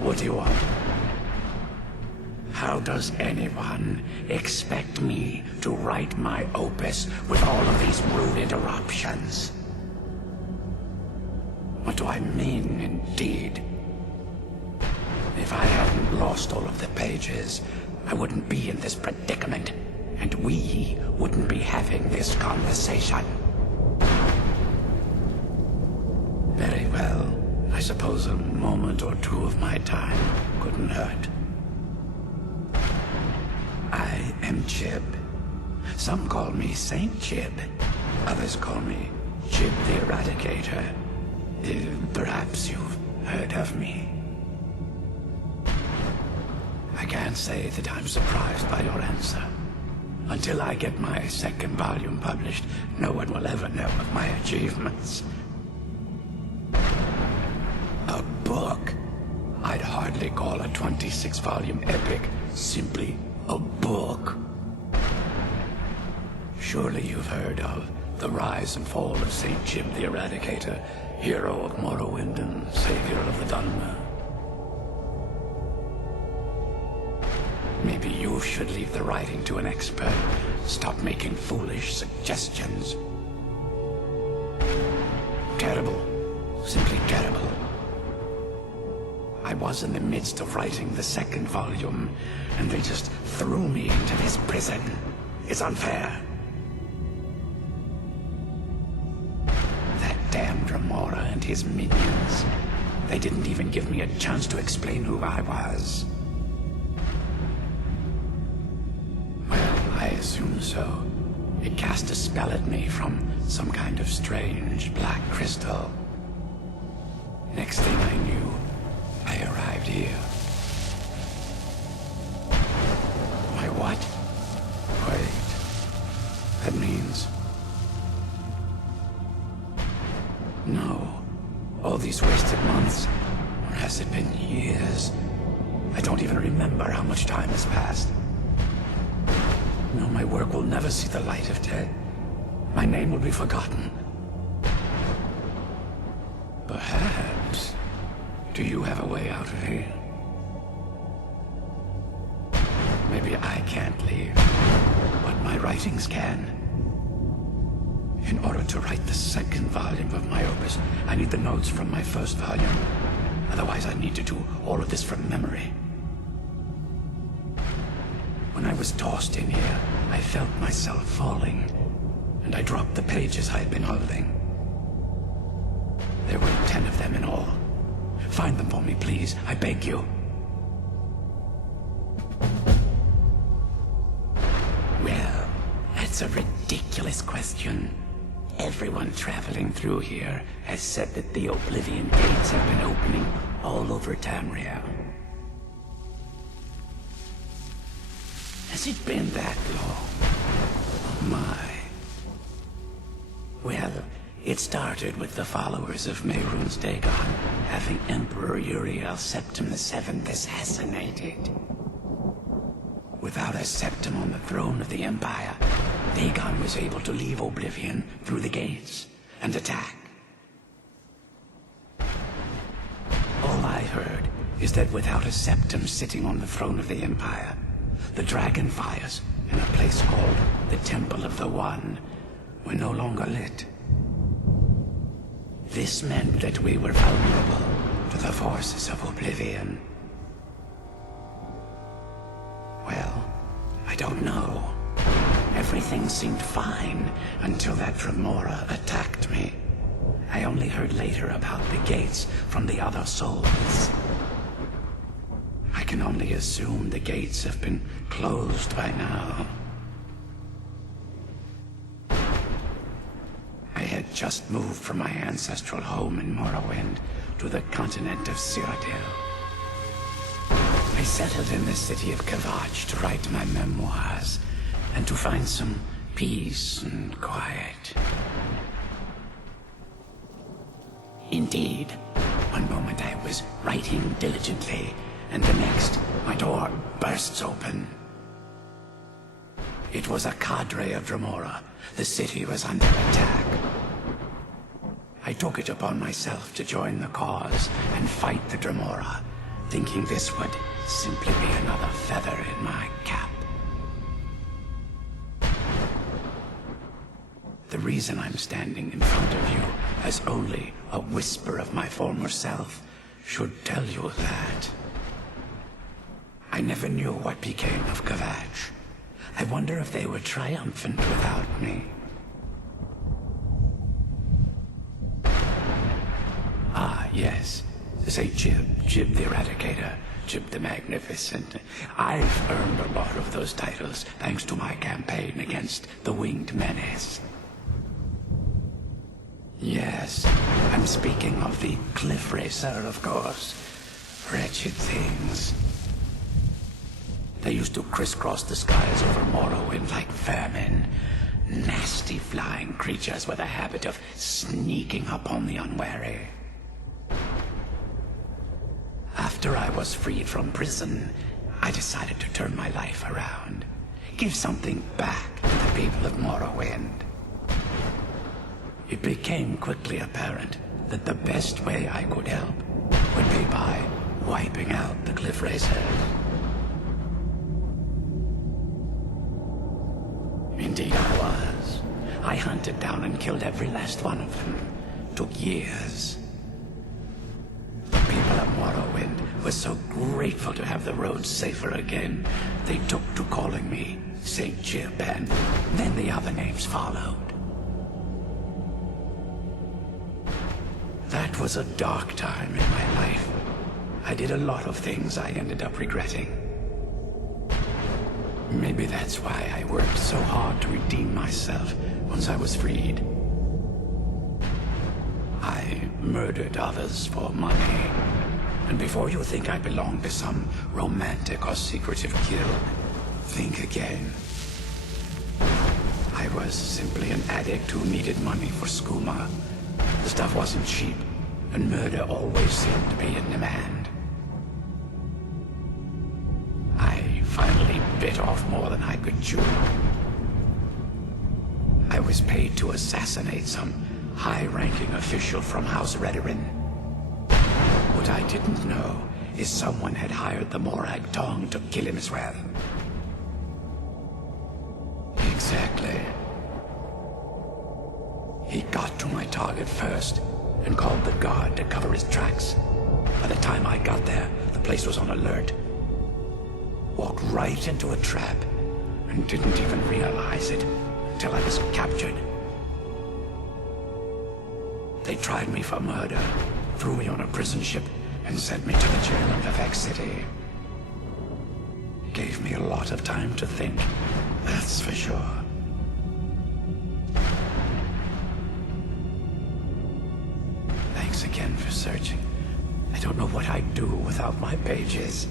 What do you want? How does anyone expect me to write my opus with all of these rude interruptions? What do I mean, indeed? If I hadn't lost all of the pages, I wouldn't be in this predicament, and we wouldn't be having this conversation. Very well. I suppose a moment or two of my time couldn't hurt. I am Jiub. Some call me Saint Jiub. Others call me Jiub the Eradicator. Perhaps you've heard of me. I can't say that I'm surprised by your answer. Until I get my second volume published, no one will ever know of my achievements. A book? I'd hardly call a 26-volume epic simply a book. Surely you've heard of the rise and fall of Saint Jiub the Eradicator, hero of Morrowind and savior of the Dunmer. Maybe you should leave the writing to an expert. Stop making foolish suggestions. Terrible. Simply terrible. I was in the midst of writing the second volume, and they just threw me into this prison. It's unfair. That damned Remora and his minions. They didn't even give me a chance to explain who I was. Well, I assume so. It cast a spell at me from some kind of strange black crystal. Next thing I knew, I arrived here. My what? Wait. That means... No. All these wasted months. Or has it been years? I don't even remember how much time has passed. No, my work will never see the light of day. My name will be forgotten. Perhaps... Do you have a way out of here? Maybe I can't leave, but my writings can. In order to write the second volume of my opus, I need the notes from my first volume. Otherwise, I need to do all of this from memory. When I was tossed in here, I felt myself falling, and I dropped the pages I had been holding. There were 10 of them in all. Find them for me, please. I beg you. Well, that's a ridiculous question. Everyone traveling through here has said that the Oblivion Gates have been opening all over Tamriel. Has it been that long? Oh my. Well, it started with the followers of Mehrunes Dagon having Emperor Uriel Septim VII assassinated. Without a septim on the throne of the Empire, Dagon was able to leave Oblivion through the gates and attack. All I heard is that without a septim sitting on the throne of the Empire, the dragon fires in a place called the Temple of the One were no longer lit. This meant that we were vulnerable to the forces of Oblivion. Well, I don't know. Everything seemed fine until that Remora attacked me. I only heard later about the gates from the other souls. I can only assume the gates have been closed by now. I had just moved from my ancestral home in Morrowind to the continent of Cyrodiil. I settled in the city of Kvatch to write my memoirs and to find some peace and quiet. Indeed, one moment I was writing diligently, and the next, my door bursts open. It was a cadre of Remora. The city was under attack. I took it upon myself to join the cause and fight the Dremora, thinking this would simply be another feather in my cap. The reason I'm standing in front of you as only a whisper of my former self should tell you that I never knew what became of Kvatch. I wonder if they were triumphant without me. Ah, yes. Say Jiub the Eradicator, Jiub the Magnificent. I've earned a lot of those titles thanks to my campaign against the Winged Menace. Yes, I'm speaking of the Cliff Racer, of course. Wretched things. They used to crisscross the skies over Morrowind like vermin. Nasty flying creatures with a habit of sneaking up on the unwary. After I was freed from prison, I decided to turn my life around. Give something back to the people of Morrowind. It became quickly apparent that the best way I could help would be by wiping out the Cliff Racers. Indeed I was. I hunted down and killed every last one of them. Took years. The people of Morrowind were so grateful to have the roads safer again, they took to calling me St. Jiub, and then the other names followed. That was a dark time in my life. I did a lot of things I ended up regretting. Maybe that's why I worked so hard to redeem myself once I was freed. I murdered others for money. And before you think I belong to some romantic or secretive guild, think again. I was simply an addict who needed money for skooma. The stuff wasn't cheap, and murder always seemed to be in demand. I finally bit off more than I could chew. I was paid to assassinate some high-ranking official from House Redorin. What I didn't know is someone had hired the Morag Tong to kill him as well. Exactly. He got to my target first and called the guard to cover his tracks. By the time I got there, the place was on alert. Walked right into a trap and didn't even realize it until I was captured. They tried me for murder, threw me on a prison ship, and sent me to the jail in Vvardenfell City. Gave me a lot of time to think, that's for sure. Thanks again for searching. I don't know what I'd do without my pages.